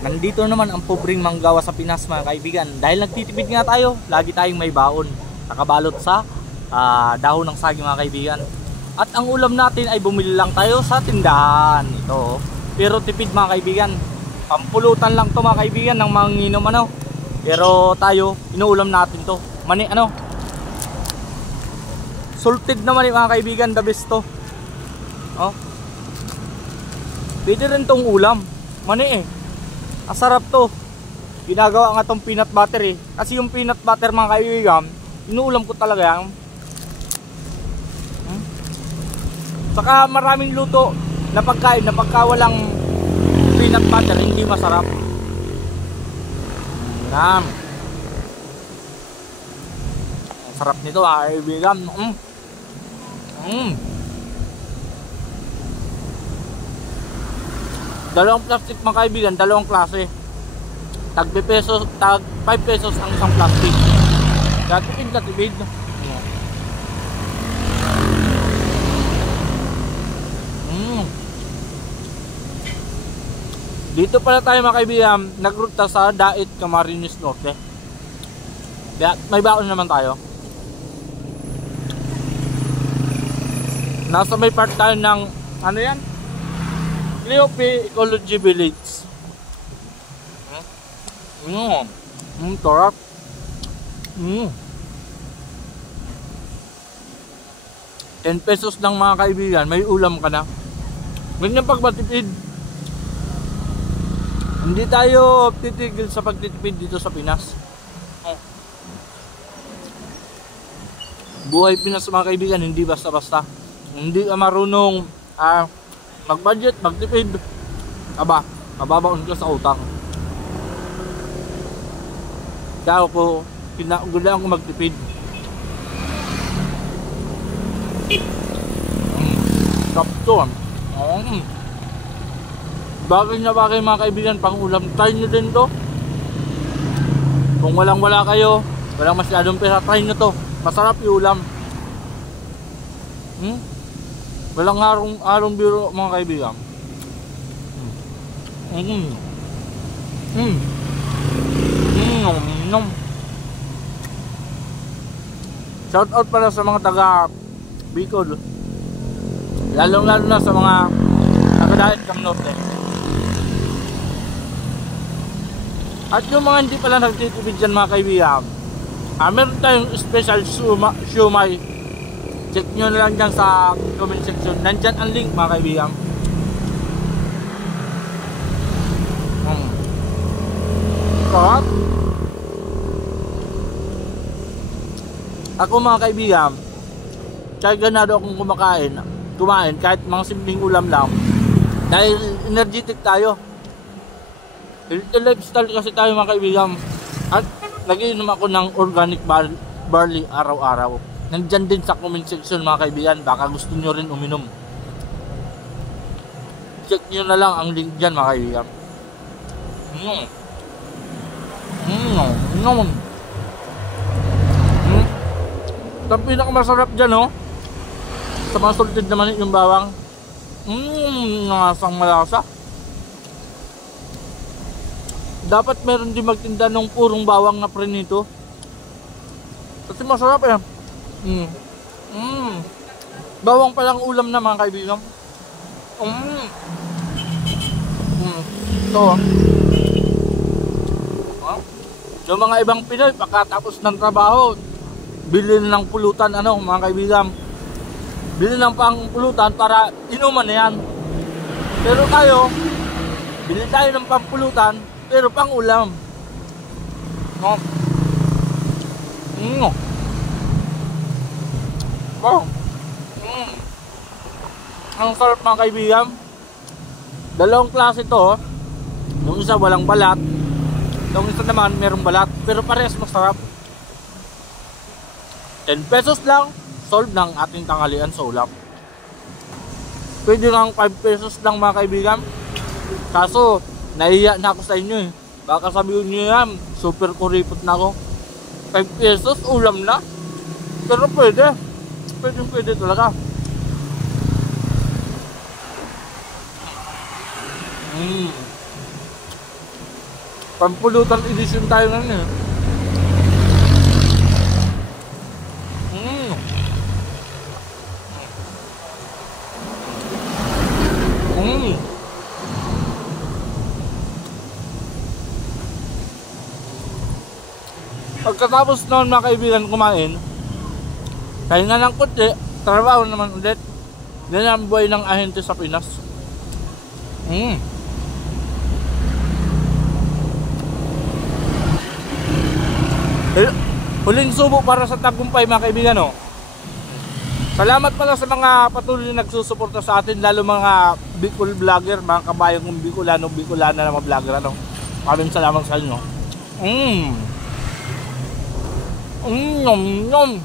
Nandito naman ang pobreng manggawa sa Pinas mga kaibigan. Dahil nagtitipid nga tayo, lagi tayong may baon. Nakabalot sa dahon ng saging mga kaibigan. At ang ulam natin ay bumili lang tayo sa tindahan. Ito. Pero tipid mga kaibigan. Pampulutan lang to mga kaibigan ng manginom ano. Pero tayo, inuulam natin to. Mani ano. Salted naman mga kaibigan, the best to. Oh. Pwede rin tong ulam. Mani eh. Ang sarap to. Ginagawa nga tong peanut butter eh. Kasi yung peanut butter mga kaibigan, inuulam ko talaga yan. Saka maraming luto na pagkain na pagka walang peanut butter hindi masarap. Ang sarap nito mga kaibigan. Dalawang plastic mga kaibigan, dalawang klase. Tag 5 pesos ang isang plastic. Kaya tipid na tipid. Dito pala tayo mga kaibigan, nagruta sa Dait, Camarines Norte. Kaya may baon naman tayo. Nasa may part tayo ng ano yan? Cleope Ecology Village. Sarap. 10 pesos lang mga kaibigan, may ulam ka na. Ganyan pagbatipid. Hindi tayo titigil sa pagtitipid dito sa Pinas. Buhay Pinas mga kaibigan, hindi basta-basta. Hindi ka marunong mag-budget, magtipid. Aba, mababaon ka sa utang. Kaya ako, kinagulaan ko magtipid. Kapto. Bagay na bagay mga kaibigan, pang ulam. Try nyo din to. Kung walang-wala kayo, walang masyadong pera, try nyo to. Masarap yung ulam. Walang arong biro mga kaibigan. Shout out pala sa mga taga Bicol. Lalong-lalo na sa mga taga Dait, Cam Norte. At yung mga hindi pala nagtitipid dyan mga kaibigan, meron tayong special siumay. Check nyo na lang dyan sa comment section. Nandyan ang link mga kaibigan. Sarap. Ako mga kaibigan, kahit ganado akong kumain kahit mga simpleng ulam lang. Dahil energetic tayo. Healthy lifestyle kasi tayo mga kaibigan. At nag-iinom ako ng organic barley araw-araw. Nandyan din sa comment section mga kaibigan. Baka gusto nyo rin uminom. Check nyo na lang ang link dyan mga kaibigan. Ang pinakamasarap dyan sa mga salted naman yung bawang. Nangasang malasa. Dapat meron din magtinda ng purong bawang na prinito. Kasi masarap eh. Bawang palang ulam na mga kaibigan. Ito. Yung mga ibang Pinoy pagkatapos ng trabaho, bili ng pulutan mga kaibigan. Bili ng pangpulutan para inuman na yan. Pero tayo, bili tayo ng pampulutan pero pang ulam. Ang sarap mga kaibigan. Dalawang klase to. Yung isa walang balat, yung isa naman merong balat, pero parehas masarap. 10 pesos lang, solve ng ating tanghalian sa ulam. Pwede lang 5 pesos lang mga kaibigan. Kaso nahiya na ako sa inyo eh. Baka sabihin nyo yan, super kuripot na ako. 5 pesos ulam na. Pero pwede. Pwede talaga. Pampulutan edition tayo ngayon eh. Pagkatapos noon mga kaibigan kumain, pahinga ng kuti, trabaho naman ulit. Yan ang buhay ng ahente sa Pinas. Huling subo para sa tagumpay mga kaibigan, oh. Salamat pala sa mga patuloy na nagsusuporta sa atin, lalo mga Bicol vlogger, mga kabayang kong Bicolana na mga vlogger, ano. Maraming salamat sa inyo. Nom nom.